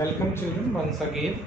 Welcome children once again,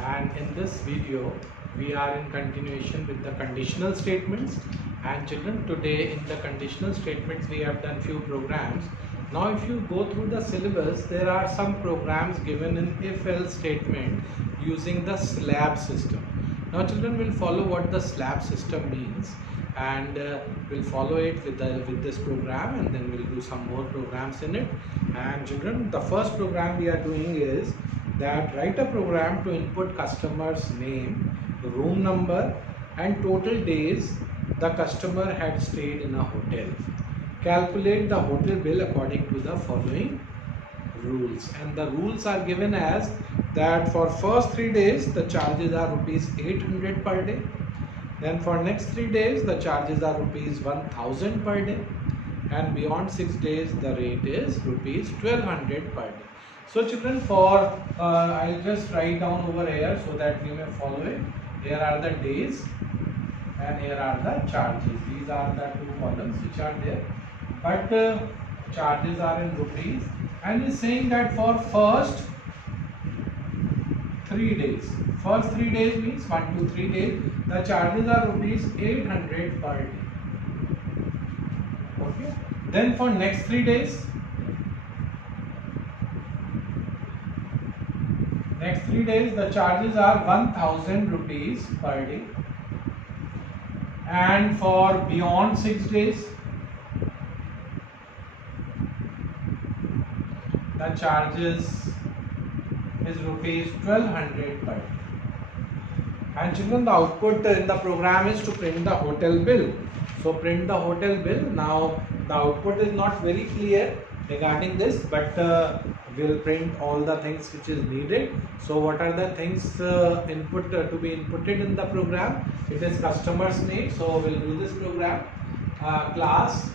and in this video we are in continuation with the conditional statements. And children, today in the conditional statements we have done few programs. Now if you go through the syllabus, there are some programs given in if-else statement using the slab system. Now children will follow what the slab system means, and we'll follow it with this program, and then we'll do some more programs in it. And children, the first program we are doing is that write a program to input customer's name, room number and total days the customer had stayed in a hotel. Calculate the hotel bill according to the following rules, and the rules are given as that for first 3 days the charges are rupees 800 per day. Then for next 3 days the charges are rupees 1000 per day, and beyond 6 days the rate is rupees 1200 per day. So children, for I'll just write down over here so that we may follow it. Here are the days and here are the charges. These are the two columns which are there, but charges are in rupees, and is saying that for first 3 days. First 3 days means 1 to 3 days. The charges are rupees 800 per day. Okay. Then for next 3 days. Next 3 days the charges are 1000 rupees per day. And for beyond 6 days the charges is rupees 1200 per day. And children, the output in the program is to print the hotel bill. So print the hotel bill. Now the output is not very clear regarding this, but we'll print all the things which is needed. So what are the things to be inputted in the program? It is customer's name. So we'll do this program. Class,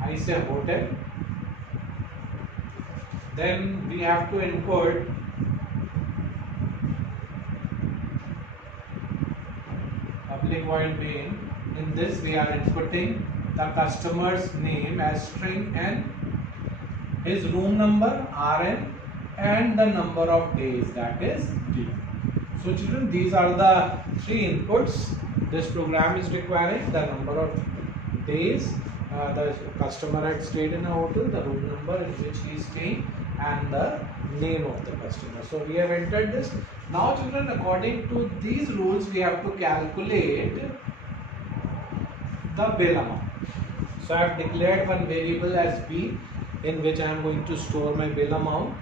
I say hotel. Then we have to input public void main. In this we are inputting the customer's name as string n, his room number Rn, and the number of days, that is D. So children, these are the 3 inputs this program is requiring: the number of days the customer had stayed in a hotel, the room number in which he is staying, and the name of the customer. So we have entered this. Now children, according to these rules we have to calculate the bill amount. So I have declared one variable as B, in which I am going to store my bill amount.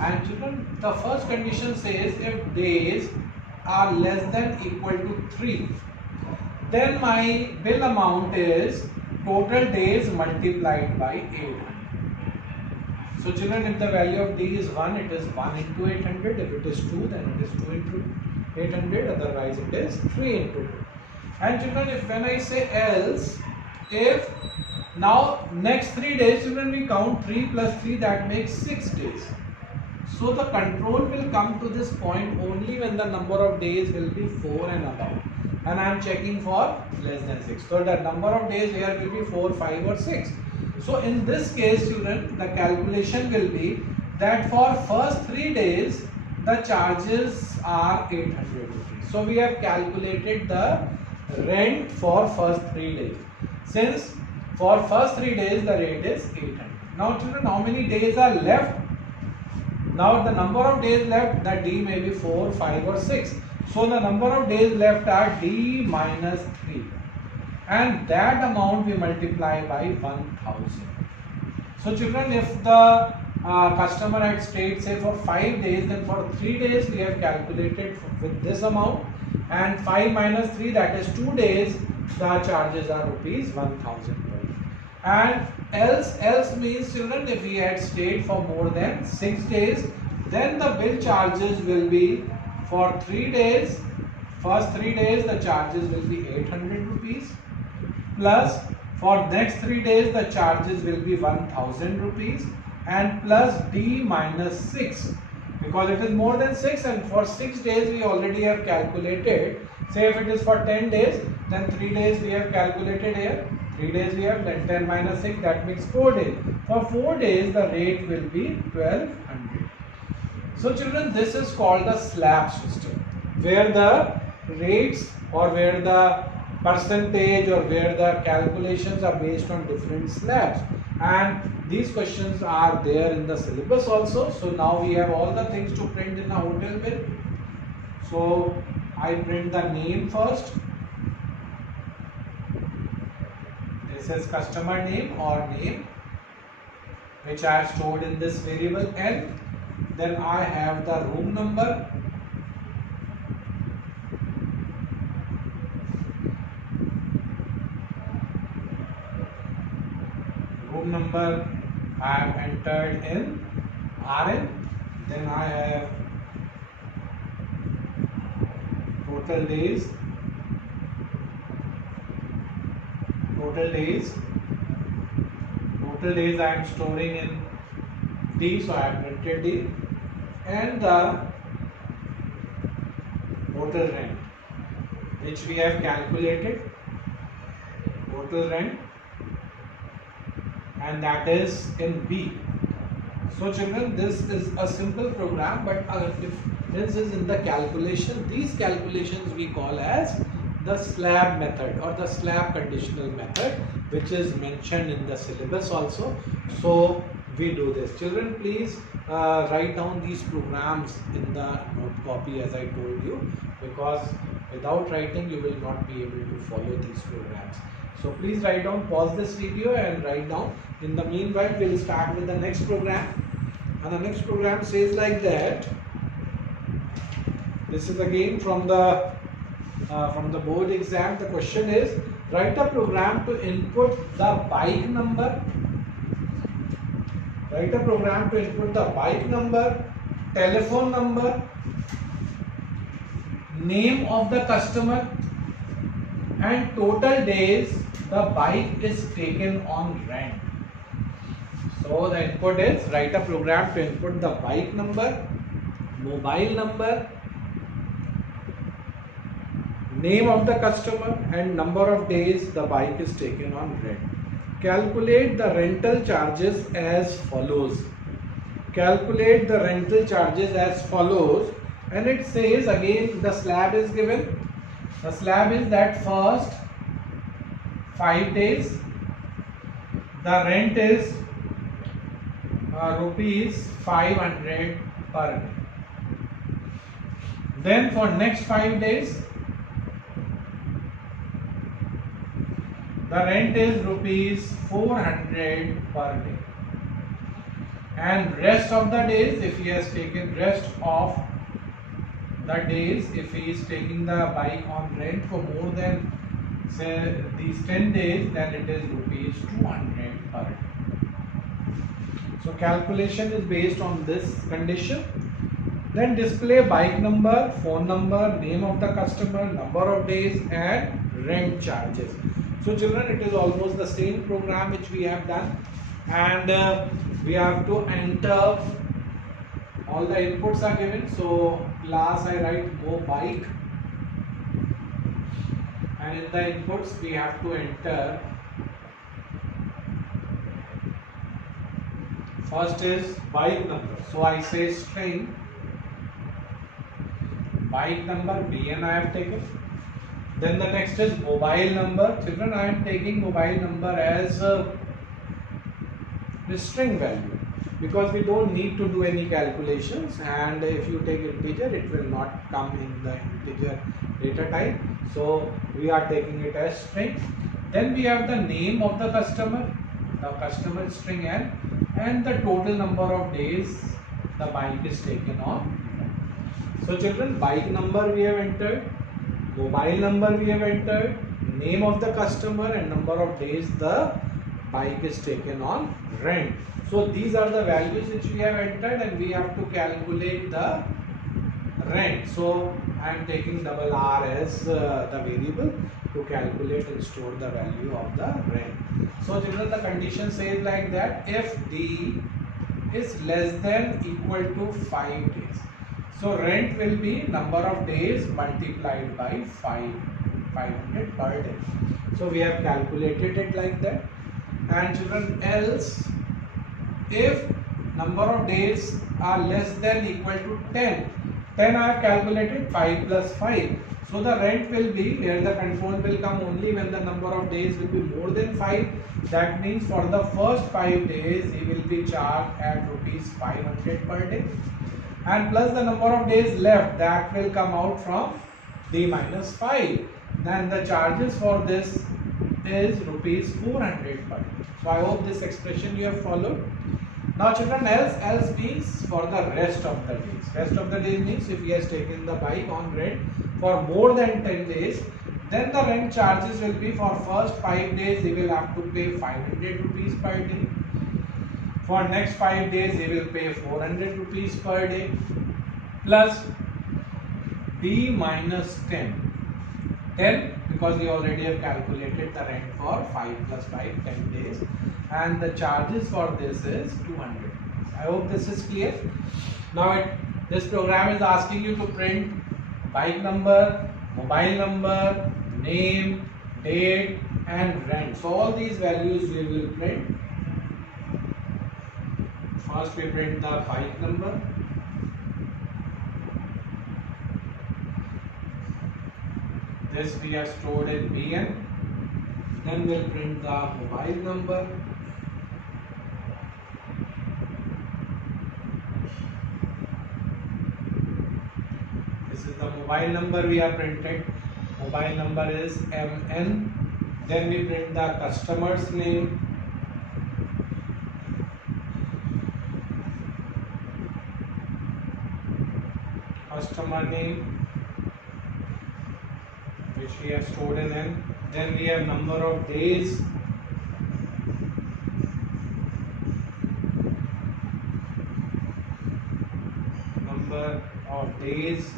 And children, the first condition says if days are less than equal to 3, then my bill amount is total days multiplied by 800. So children, if the value of D is 1, it is 1 into 800. If it is 2, then it is 2 into 800. Otherwise it is 3 into 2. And children, if when I say else, if now next 3 days, children, we count 3 plus 3, that makes 6 days. So the control will come to this point only when the number of days will be 4 and above. And I am checking for less than 6. So the number of days here will be 4, 5 or 6. So in this case, children, the calculation will be that for first 3 days the charges are 800 rupees. So we have calculated the rent for first 3 days. Since for first 3 days the rate is 800. Now children, how many days are left? Now the number of days left, the D may be 4, 5 or 6. So the number of days left are D minus 3. And that amount we multiply by 1000. So children, if the customer had stayed say for 5 days, then for 3 days we have calculated with this amount, and 5 minus 3, that is 2 days, the charges are rupees 1000. And else means children, if he had stayed for more than 6 days, then the bill charges will be for 3 days. First 3 days the charges will be 800 rupees. Plus for next 3 days the charges will be 1000 rupees, and plus D minus 6, because it is more than 6, and for 6 days we already have calculated. Say if it is for 10 days, then 3 days we have calculated here 3 days we have, then 10 minus 6, that makes 4 days. For 4 days the rate will be 1200. So children, this is called the slab system, where the rates or where the percentage or where the calculations are based on different slabs, and these questions are there in the syllabus also. So now we have all the things to print in a hotel bill. So I print the name first. This is customer name or name, which I have stored in this variable N. Then I have the room number. Room number I have entered in Rn. Then I have total days. Total days I am storing in D, so I have printed D, and the total rent, which we have calculated, total rent, and that is in B. So children, this is a simple program, but difference is in the calculation. These calculations we call as the slab method or the slab conditional method, which is mentioned in the syllabus also. So we do this. Children, please write down these programs in the note copy as I told you, because without writing you will not be able to follow these programs. So please write down, pause this video and write down. In the meanwhile, we will start with the next program, and the next program says like that. This is again from the board exam. The question is, write a program to input the bike number. Write a program to input the bike number, telephone number, name of the customer, and total days the bike is taken on rent. So the input is, write a program to input the bike number, mobile number, name of the customer, and number of days the bike is taken on rent. Calculate the rental charges as follows. Calculate the rental charges as follows, and it says again the slab is given. The slab is that first 5 days the rent is rupees 500 per day. Then for next 5 days the rent is rupees 400 per day, and rest of the days, if he has taken rest of the days, if he is taking the bike on rent for more than say these 10 days, then it is rupees 200 per day. So calculation is based on this condition. Then display bike number, phone number, name of the customer, number of days, and rent charges. So children, it is almost the same program which we have done, and we have to enter, all the inputs are given. So class I write go bike, and in the inputs we have to enter, first is bike number. So I say string bike number, BN I have taken. Then the next is mobile number. Children, I am taking mobile number as a string value, because we don't need to do any calculations, and if you take integer it will not come in the integer data type. So we are taking it as string. Then we have the name of the customer string N, and the total number of days the bike is taken on. So children, bike number we have entered, mobile number we have entered, name of the customer, and number of days the bike is taken on rent. So these are the values which we have entered, and we have to calculate the rent. So I am taking double R as the variable to calculate and store the value of the rent. So children, the condition says like that, if D is less than equal to 5 days. So rent will be number of days multiplied by 500 per day. So we have calculated it like that. And children, else if number of days are less than equal to 10, then I have calculated 5 plus 5. So the rent will be, here the control will come only when the number of days will be more than 5. That means for the first 5 days he will be charged at rupees 500 per day, and plus the number of days left, that will come out from D minus 5. Then the charges for this is rupees 400 per day. So I hope this expression you have followed. Now children, else means for the rest of the days. Rest of the days means if he has taken the bike on rent for more than 10 days, then the rent charges will be for first 5 days he will have to pay 500 rupees per day. For next 5 days he will pay 400 rupees per day plus D minus 10. 10 because we already have calculated the rent for 5 plus 5, 10 days, and the charges for this is 200. I hope this is clear. Now this program is asking you to print bike number, mobile number, name, date and rent. So all these values we will print. First we print the bike number. This we have stored in BN. Then we'll print the mobile number. This is the mobile number we have printed. Mobile number is MN. Then we print the customer's name. Customer name, which we have stored in N. Then we have number of days. Number of days.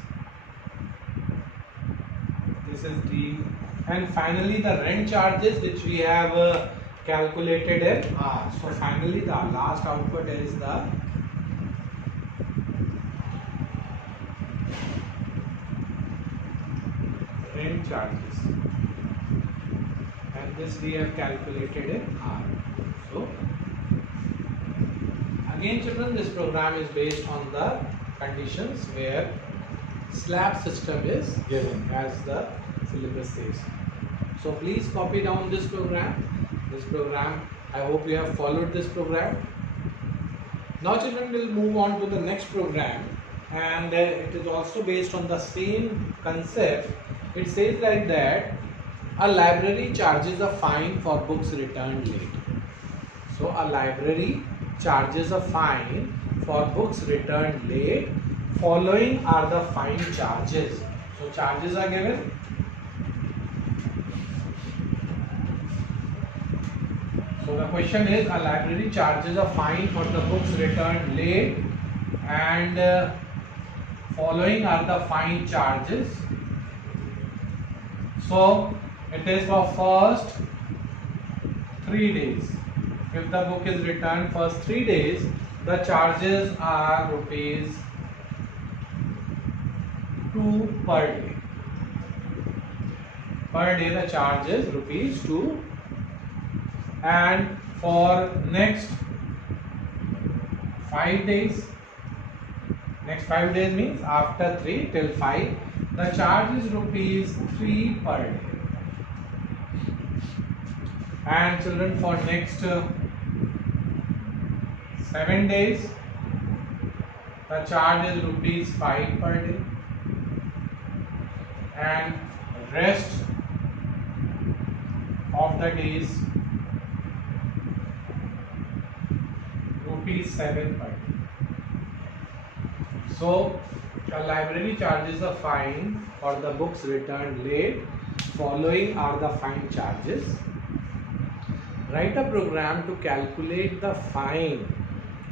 This is D. And finally the rent charges, which we have calculated in R. So finally the last output is the rent charges, and this we have calculated in R. So again children, this program is based on the conditions where slab system is given, as the syllabus says. So please copy down this program. I hope you have followed this program. Now children, will move on to the next program, and it is also based on the same concept. It says like that: a library charges a fine for books returned late. So a library charges a fine for books returned late. Following are the fine charges. So charges are given. So the question is, a library charges a fine for the books returned late, and following are the fine charges. So it is for first 3 days. If the book is returned first 3 days, the charges are rupees 2 per day. Per day the charge is rupees 2. And for next 5 days, next 5 days means after 3 till 5, the charge is rupees 3 per day. And children, for next 7 days, the charge is rupees 5 per day, and rest of the days rupees 7 per day. So a library charges a fine for the books returned late. Following are the fine charges. Write a program to calculate the fine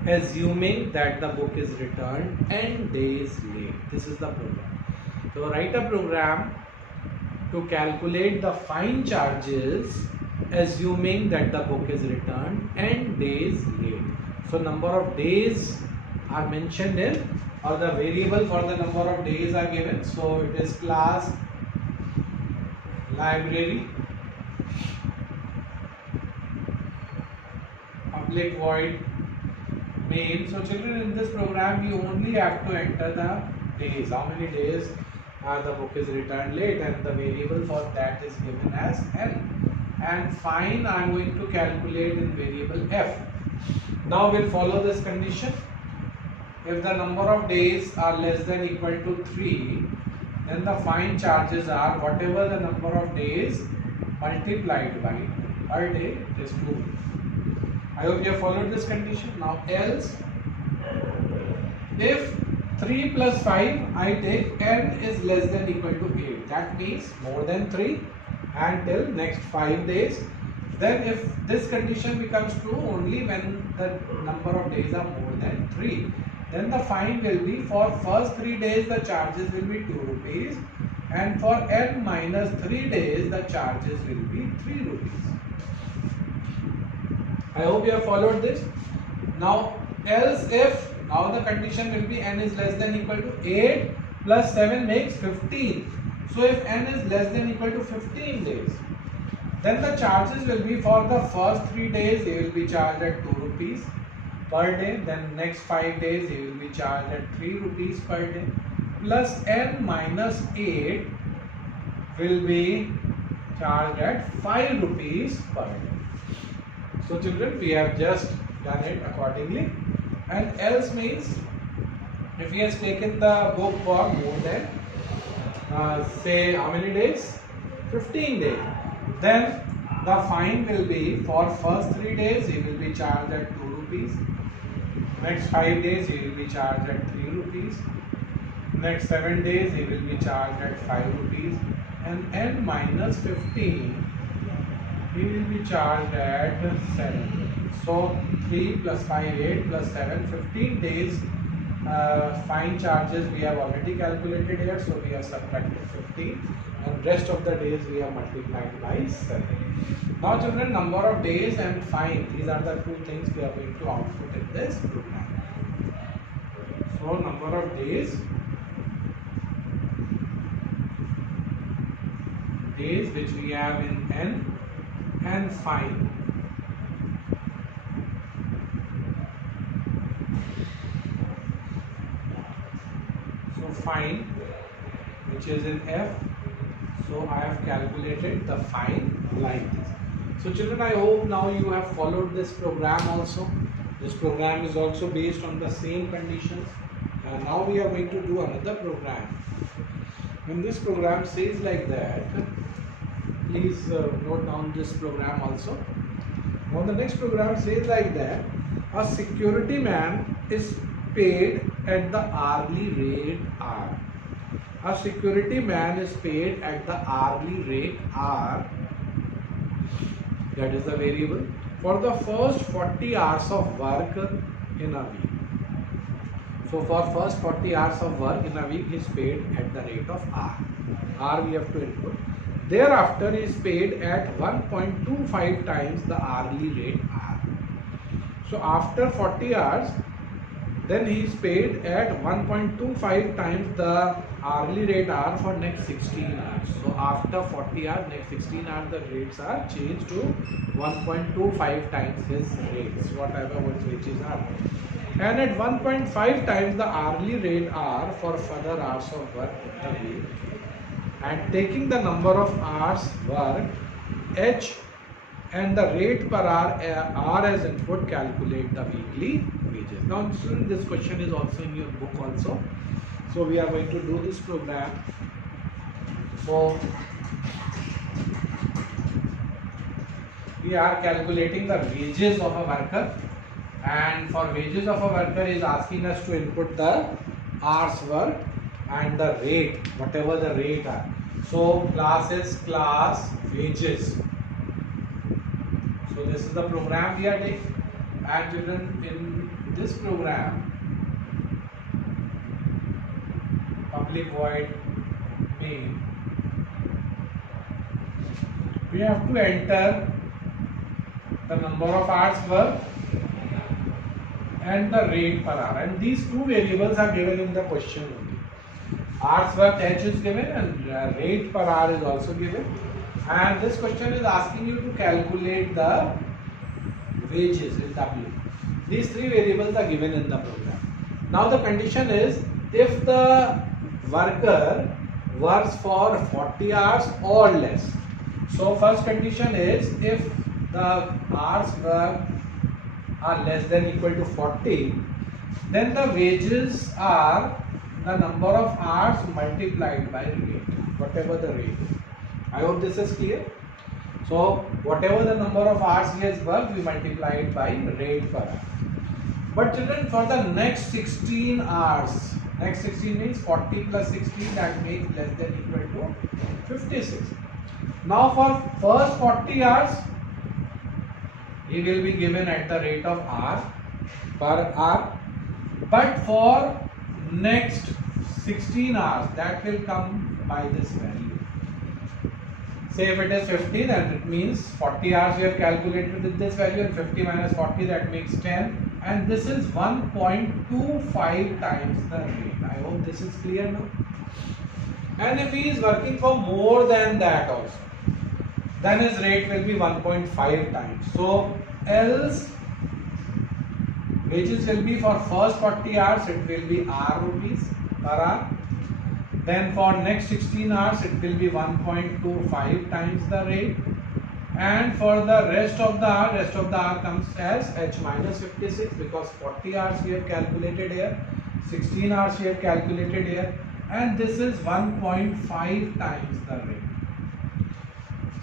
assuming that the book is returned n days late. This is the program. So write a program to calculate the fine charges assuming that the book is returned n days late. So number of days are mentioned in, or the variable for the number of days are given. So it is class library public void main. So children, in this program we only have to enter the days, how many days the book is returned late, and the variable for that is given as n, and fine I am going to calculate in variable f. Now we'll follow this condition. If the number of days are less than equal to 3, then the fine charges are whatever the number of days multiplied by per day is 2. I hope you have followed this condition. Now else, if 3 plus 5 I take n is less than equal to 8, that means more than 3 until next 5 days. Then if this condition becomes true only when the number of days are more than 3, then the fine will be for first 3 days the charges will be 2 rupees, and for n minus 3 days the charges will be 3 rupees. I hope you have followed this. Now else if, now the condition will be n is less than equal to 8 plus 7 makes 15. So if n is less than equal to 15 days, then the charges will be for the first 3 days he will be charged at 2 rupees per day, then next 5 days he will be charged at 3 rupees per day, plus n minus 8 will be charged at 5 rupees per day. So children, we have just done it accordingly. And else means if he has taken the book for more than say how many days? 15 days. Then the fine will be for first 3 days he will be charged at 2 rupees. Next 5 days he will be charged at 3 rupees. Next 7 days he will be charged at 5 rupees. And n minus 15 he will be charged at 7. So 3 plus 5, 8 plus 7, 15 days fine charges we have already calculated here. So we have subtracted 15 and rest of the days we have multiplied by 7. Now children, number of days and fine, these are the two things we are going to output in this program. So number of days which we have in n, and fine. So fine which is in f, so I have calculated the fine like this. So children, I hope now you have followed this program also. This program is also based on the same conditions. Now we are going to do another program. When this program says like that, please note down this program also. Now the next program says like that, a security man is paid at the hourly rate R. A security man is paid at the hourly rate R, that is the variable, for the first 40 hours of work in a week. So for first 40 hours of work in a week he is paid at the rate of R. R we have to input. Thereafter he is paid at 1.25 times the hourly rate R. So after 40 hours, then he is paid at 1.25 times the hourly rate R for next 16 hours. So after 40 hours, next 16 hours, the rates are changed to 1.25 times his rates, whatever wages are. And at 1.5 times the hourly rate R for further hours of work in the week. And taking the number of hours worked, H, and the rate per hour R as input, calculate the weekly wages. Now student, this question is also in your book also. So we are going to do this program. So we are calculating the wages of a worker, and for wages of a worker is asking us to input the hours worked and the rate, whatever the rate are. So class is class wages. So this is the program we are taking, and children, in this program, public void main, we have to enter the number of hours worked and the rate per hour, and these two variables are given in the question only. Hours worked H is given and rate per hour is also given, and this question is asking you to calculate the wages in W. These three variables are given in the program. Now the condition is if the worker works for 40 hours or less. So first condition is if the hours worked are less than equal to 40, then the wages are the number of hours multiplied by rate, whatever the rate is. I hope this is clear. So whatever the number of hours he has worked, we multiply it by rate per hour. But children, for the next 16 hours, next 16 means 40 plus 16, that makes less than equal to 56. Now for first 40 hours, he will be given at the rate of R per hour. But for next 16 hours, that will come by this value. Say if it is 50, then it means 40 hours we have calculated with this value, and 50 minus 40, that makes 10. And this is 1.25 times the rate. I hope this is clear now. And if he is working for more than that also, then his rate will be 1.5 times. So else wages will be for first 40 hours, it will be R rupees per hour. Then for next 16 hours, it will be 1.25 times the rate. And for the rest of the hour comes as H minus 56, because 40 hours we have calculated here, 16 hours we have calculated here, and this is 1.5 times the rate.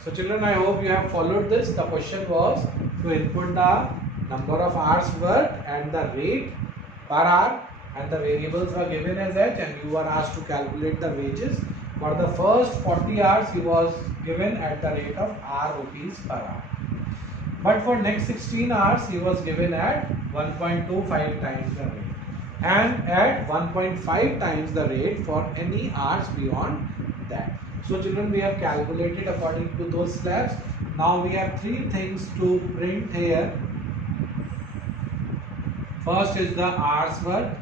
So children, I hope you have followed this. The question was to input the number of hours worked and the rate per hour, and the variables were given as H, and you were asked to calculate the wages. For the first 40 hours, he was given at the rate of R rupees per hour. But for next 16 hours, he was given at 1.25 times the rate, and at 1.5 times the rate for any hours beyond that. So children, we have calculated according to those slabs. Now we have three things to print here. First is the hours worked.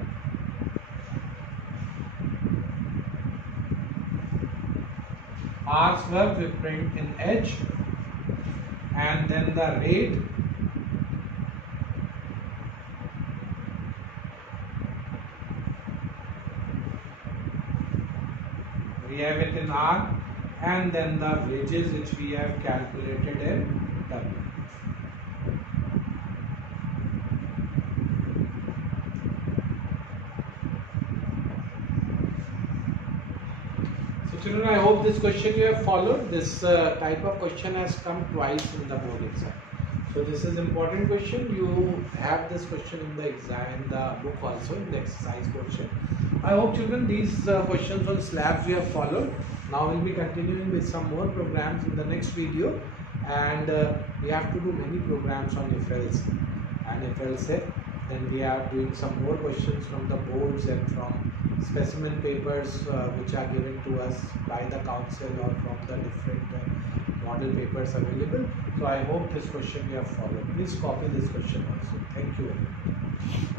Hours worked we print in H, and then the rate, we have it in R, and then the wages which we have calculated in W. So children, I hope this question you have followed. This type of question has come twice in the board exam. So this is important question. You have this question in the exam, in the book also, in the exercise question. I hope children these questions on slabs you have followed. Now we'll be continuing with some more programs in the next video, and we have to do many programs on IFLs and IFLSET. Then we are doing some more questions from the boards and from specimen papers which are given to us by the council or from the different model papers available. So I hope this question you have followed. Please copy this question also. Thank you very much.